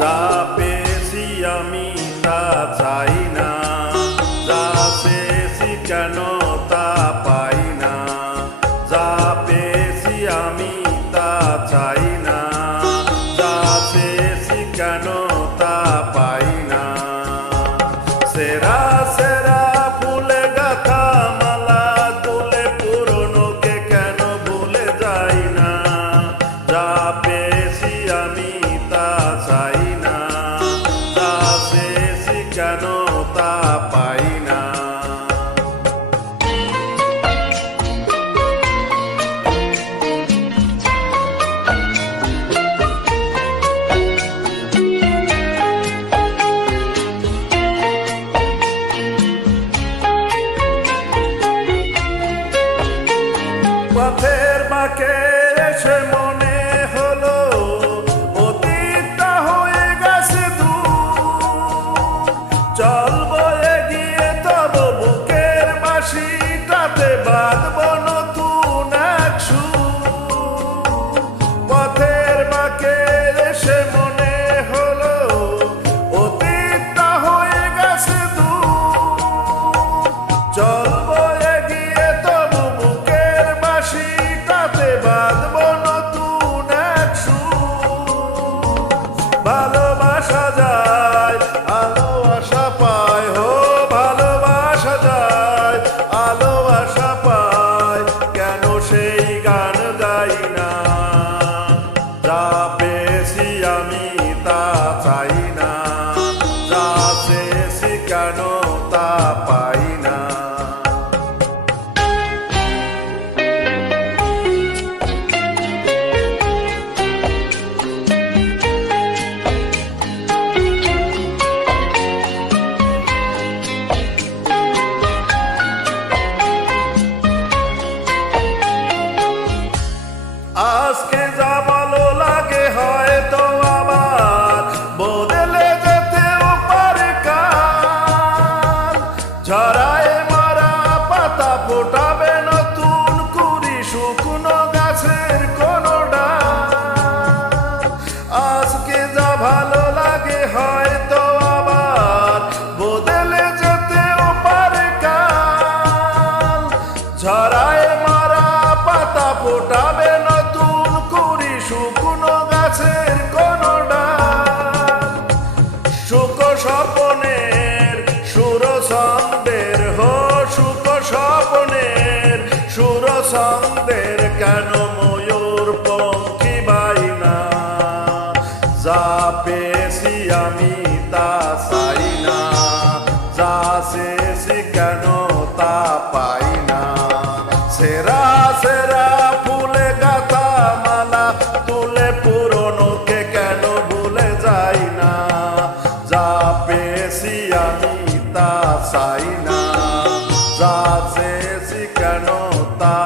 যা পেয়েছি আমি তা চাই না, যা চেয়েছি কেন তা পাই না। যা পেয়েছি আমি তা চাই না, যা চেয়েছি কেন তা পাই না। সেরা সেরা ফুলে গাথা মালা তুলে পুরনোকে কেন ভুলে যাই না। যা পেয়েছি আমি তা চাই না, যা চেয়েছি কেন তা পাই না। পথের বাঁকে এসে মনে হলো অতীতটা হয়ে গেছে দূর। চলবো এগিয়ে তব বুকের বাঁশিটাতে বাঁধবো নতুন এক সুর। পথের বাঁকে এসে মনে হলো অতীতটা হয়ে গেছে দূর। চলবো এগিয়ে তবু বুকের বাঁশিটাতে বাঁধবো নতুন এক সুর। ভালোবাসা যায় আলো আশা পায়, হো ভালোবাসা যায় আলো আশা পায়, কেন সেই গান গাই না। যা পেয়েছি আমি তা চাই না, যা চেয়েছি কেন তা পাই না। আজকে যা ভালো লাগে হয়তো আবার বদলে যেতেও পারে কাল। ঝরায় মারা পাতা ফোটাবে নতুন কুড়ি শুকনো গাছের কোনো ডাল। আজকে যা ভালো লাগে হয়তো আবার বদলে যেতেও পারে কাল। ঝরায় মারা পাতা ফোটাবে নতুন কুড়ি শুকনো গাছের কোনো ডাল। সুখ স্বপনের সুর ছন্দের, হো সুখ স্বপনের সুর ছন্দের কেন ময়ূর পঙ্খী বাই না। যা পেয়েছি আমি তা চাই না, যা চেয়েছি কেন তা পাই না। সেরা সেরা ফুলে গাথা মালা তুলে পুরনোকে কেন ভুলে যাই না। যা পেয়েছি আমি তা চাই না, যা চেয়েছি কেন তা